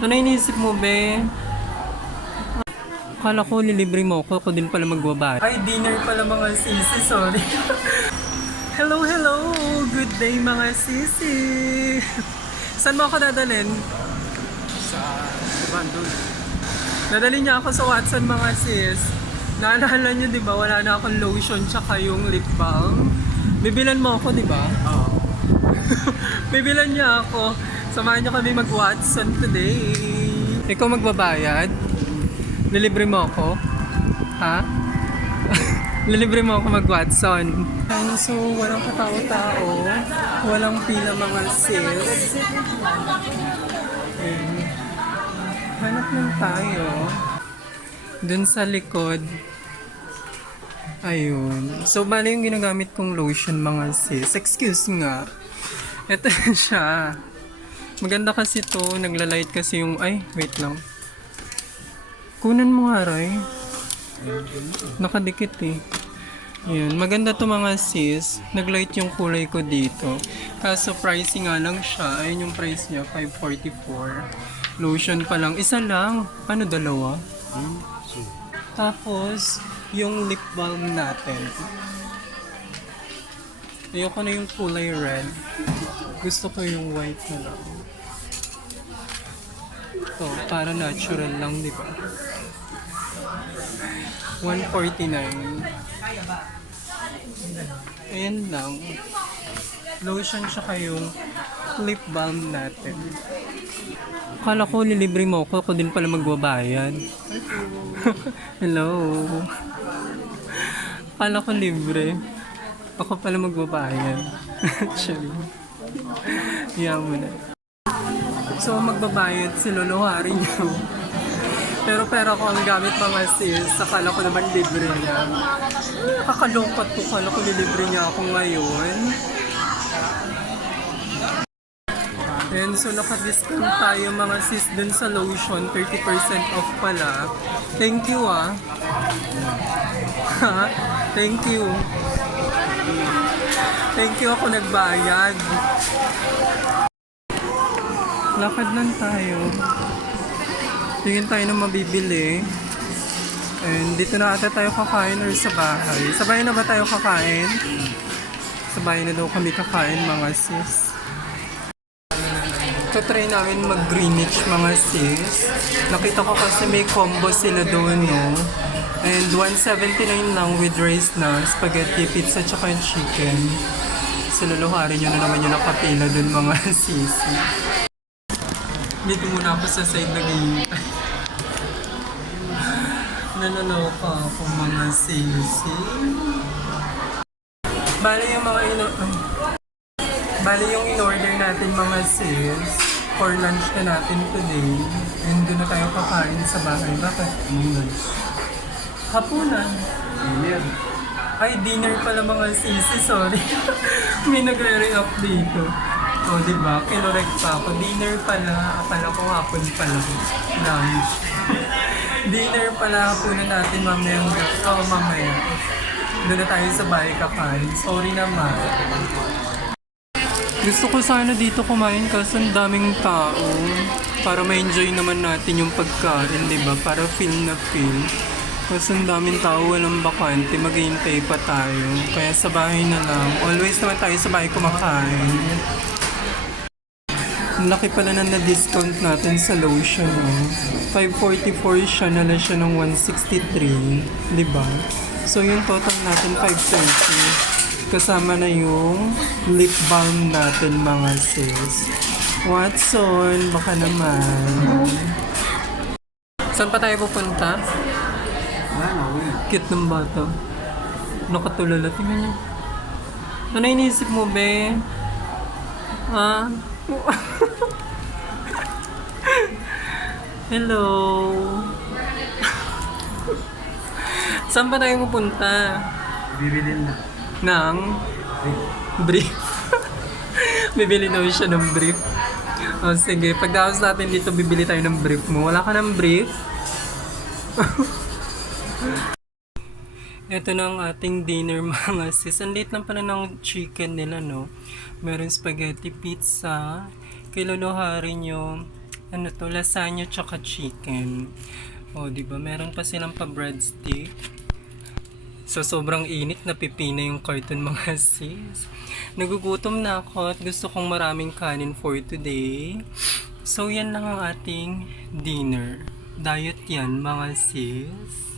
Ano iniisip mo, be? Akala ko lilibre mo ako, ako din pala magbaba. Ay, dinner pala mga sisi, sorry. hello, hello! Good day mga sisi! Saan mo ako dadalhin? Sa Bandung. Nadali niya ako sa Watson mga sis. Naalala niyo, di ba, wala na akong lotion tsaka yung lip balm. Bibilan mo ako, di ba? Oo. Bibilan niya ako. Samahan niyo kami mag-Watson today. Ikaw magbabayad? Lilibre mo ako? Ha? Lilibre mo ako mag-Watson. And so, walang katao-tao. Walang pila mga sis. Okay. Hanap lang tayo. Dun sa likod. Ayun. So, bali yung ginagamit kong lotion mga sis. Excuse nga. Ito siya. Maganda kasi to. Nagla-light kasi yung... Ay, wait lang. Kunan mo nga, Ray. Nakadikit eh. Yun. Maganda to mga sis. Naglight yung kulay ko dito. Kaso pricing nga lang siya. Ayun yung price niya. 544. Lotion pa lang. Isa lang. Ano dalawa? Tapos, yung lip balm natin. Ayoko na yung kulay red. Gusto ko yung white na lang. Ito, para natural lang, di ba? 149. Ayan lang. Lotion siya kayong lip balm natin. Akala ko lilibre mo ako, ako din pala magbabayad. Hello. Akala ko libre. Ako pala magbabayad. Actually. Hiya mo na. So, magbabayad si Lolo Hari niyo. Pero pera ko ang gamit mga sis. Akala ko naman libre niya. Nakakalungkot ko. Akala ko lilibre niya ako ngayon. And so naka-discount tayo mga sis dun sa lotion. 30% off pala. Thank you ah. Ha? Thank you. Thank you ako nagbayad. Lakad lang tayo. Tingin tayo ng mabibili. And dito na ata tayo kakain or sa bahay. Sa bahay na ba tayo kakain? Sa bahay na daw kami kakain mga sis. Tatry namin mag Greenwich mga sis. Nakita ko kasi may combo sila doon no. And 179 lang with rice na, spaghetti, pizza, tsaka chicken. Siluluharin nyo na naman yung nakapila doon mga sisi. Dito muna ako sa side nag Nanaloka ako mga sisi. Bali yung mga ino... Bali yung in-order natin mga sis for lunch na natin today. And doon na tayo kakain sa bahay. Bakit? Lunch. Hapunan. Dinner. Ay, dinner pala mga sisi. Sorry. May nagre-react dito. O, oh, di ba? Kinorek pa ako. Dinner pala. Akala ko hapon pala. Lunch. dinner pala hapunan natin mamaya. Oo, oh, mamaya. Doon na tayo sa bahay kakain. Sorry naman. Gusto ko sana dito kumain kasi ang daming tao. Para ma-enjoy naman natin yung pagkain, di ba? Para feel na feel. Kasi ang daming tao, walang bakante, maghihintay pa tayo. Kaya sa bahay na lang. Always naman tayo sa bahay kumakain. Laki pala na na-discount natin sa lotion, no? 544 siya, nala siya ng 163, di ba? So yung total natin 530. Kasama na yung lip balm natin mga sis. Watson, baka naman. Saan pa tayo pupunta? Cute ng bata. Nakatulala. Tingnan niyo. Ano iniisip mo, be? Ha? Hello. Saan pa tayo pupunta? Bibilin na. Ng brief. bibili daw siya ng brief. O sige, pagdaos natin dito, bibili tayo ng brief mo. Wala ka ng brief? Ito na ang ating dinner mga sis. Ang late lang pala ng chicken nila, no? Meron spaghetti pizza. Kay Lolo Hari nyo, ano to, lasagna tsaka chicken. O, di ba? Meron pa silang pa breadstick. So, sobrang init, napipina yung carton mga sis. Nagugutom na ako at gusto kong maraming kanin for today. So, yan lang ang ating dinner. Diet yan, mga sis.